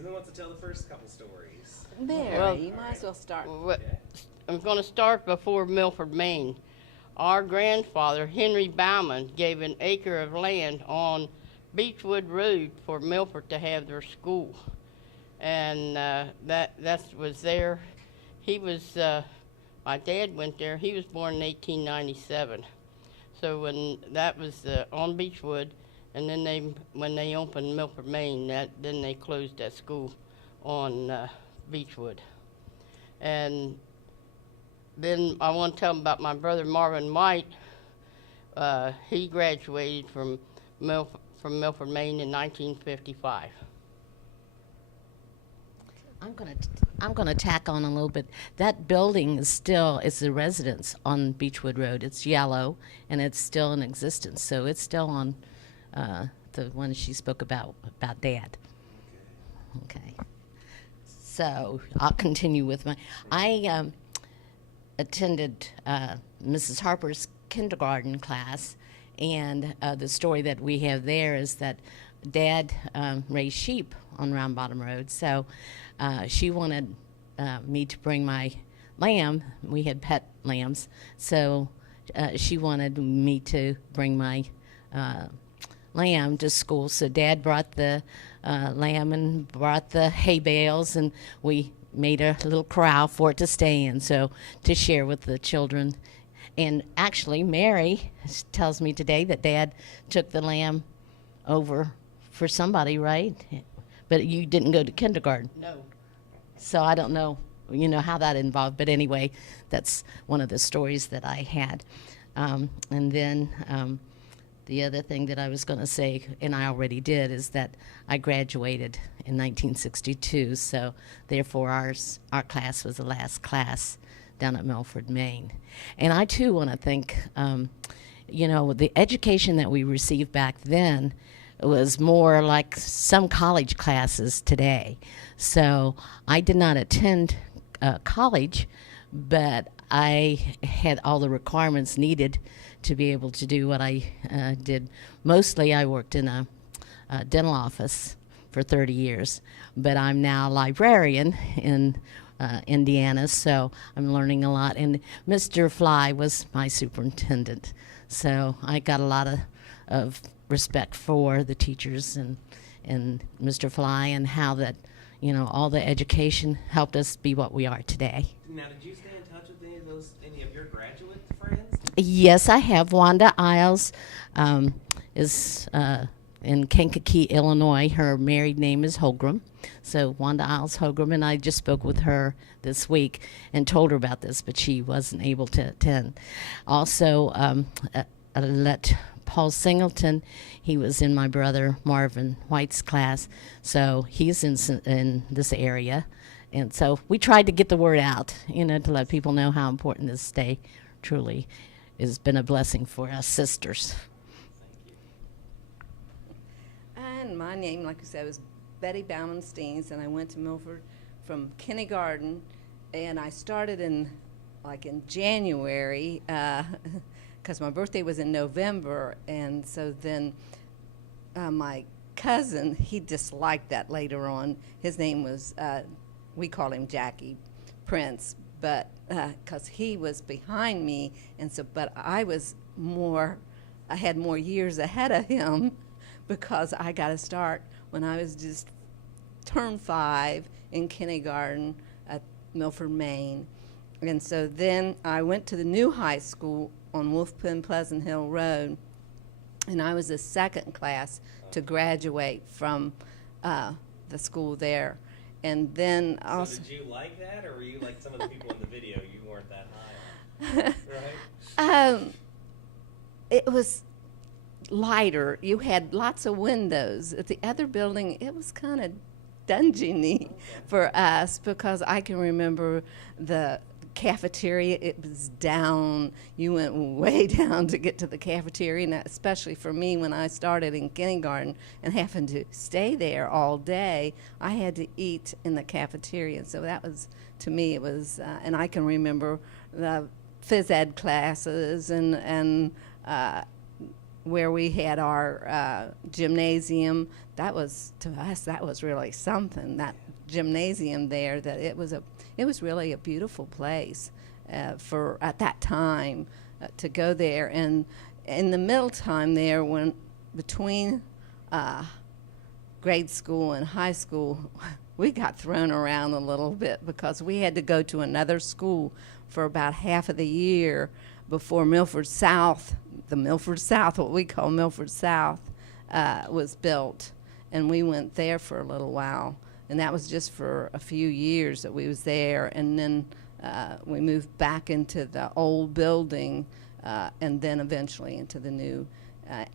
who wants to tell the first couple stories? Mary, Well, you might as well start. I'm going to start before Milford, Maine. Our grandfather, Henry Baumann, gave an acre of land on Beechwood Road for Milford to have their school. And that was there. He was, my dad went there. He was born in 1897. So when that was on Beechwood, and then when they opened Milford, Maine, then they closed that school on Beechwood. And then I want to tell them about my brother Marvin White. He graduated from Milford, Maine in 1955. I'm gonna tack on a little bit. That building is still, it's a residence on Beechwood Road. It's yellow, and it's still in existence. So it's still on the one she spoke about Dad. Okay. So I'll continue with I attended Mrs. Harper's kindergarten class, and the story that we have there is that Dad raised sheep on Round Bottom Road. So she wanted me to bring my lamb. We had pet lambs. So she wanted me to bring my lamb to school. So Dad brought the lamb and brought the hay bales, and we made a little corral for it to stay in, so to share with the children. And actually, Mary tells me today that Dad took the lamb over for somebody, right? But you didn't go to kindergarten. No. So I don't know, how that involved. But anyway, that's one of the stories that I had. And then the other thing that I was going to say, and I already did, is that I graduated in 1962. So therefore, our class was the last class down at Milford, Maine. And I, too, want to thank, the education that we received back then was more like some college classes today. So I did not attend college, but I had all the requirements needed to be able to do what I did. Mostly I worked in a dental office for 30 years, but I'm now a librarian in Indiana, so I'm learning a lot. And Mr. Fly was my superintendent, so I got a lot of respect for the teachers and Mr. Fly, and how that, all the education helped us be what we are today. Now, did you stay in touch with any of your graduate friends? Yes, I have. Wanda Isles is in Kankakee, Illinois. Her married name is Holgram. So Wanda Isles Holgram, and I just spoke with her this week and told her about this, but she wasn't able to attend. Also, I let Paul Singleton, he was in my brother Marvin White's class, so he's in this area. And so we tried to get the word out, to let people know how important this day truly has been a blessing for us sisters. And my name, like I said, was Betty Baumann, and I went to Milford from kindergarten, and I started in January, because my birthday was in November, and so then my cousin, he disliked that later on. His name was, we call him Jackie Prince, but because he was behind me, and so, but I had more years ahead of him, because I got to start when I was just turned 5 in kindergarten at Milford, Maine. And so then I went to the new high school on Wolf Pen Pleasant Hill Road, and I was the second class to graduate from the school there. And then also... So did you like that, or were you like some of the people in the video, you weren't that high on? Right? It was lighter. You had lots of windows. At the other building, it was kind of dungeony for us, because I can remember the cafeteria, it was down. You went way down to get to the cafeteria, and especially for me when I started in kindergarten and having to stay there all day, I had to eat in the cafeteria. So that was, to me, it was, and I can remember the phys ed classes, and where we had our gymnasium. That was, to us, that was really something. That gymnasium there, that it was really a beautiful place for at that time to go there. And in the middle time there, when between grade school and high school, we got thrown around a little bit because we had to go to another school for about half of the year before Milford South, the Milford South, what we call Milford South, was built. And we went there for a little while. And that was just for a few years that we was there. And then we moved back into the old building and then eventually into the new.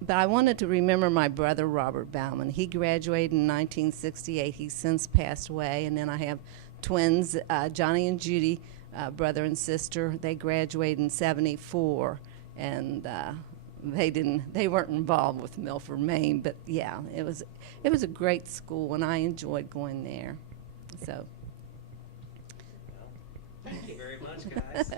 But I wanted to remember my brother, Robert Baumann. He graduated in 1968. He's since passed away. And then I have twins, Johnny and Judy, brother and sister. They graduated in 74. And they weren't involved with Milford, Main. But, yeah, it was a great school, and I enjoyed going there. So. Well, thank you very much, guys.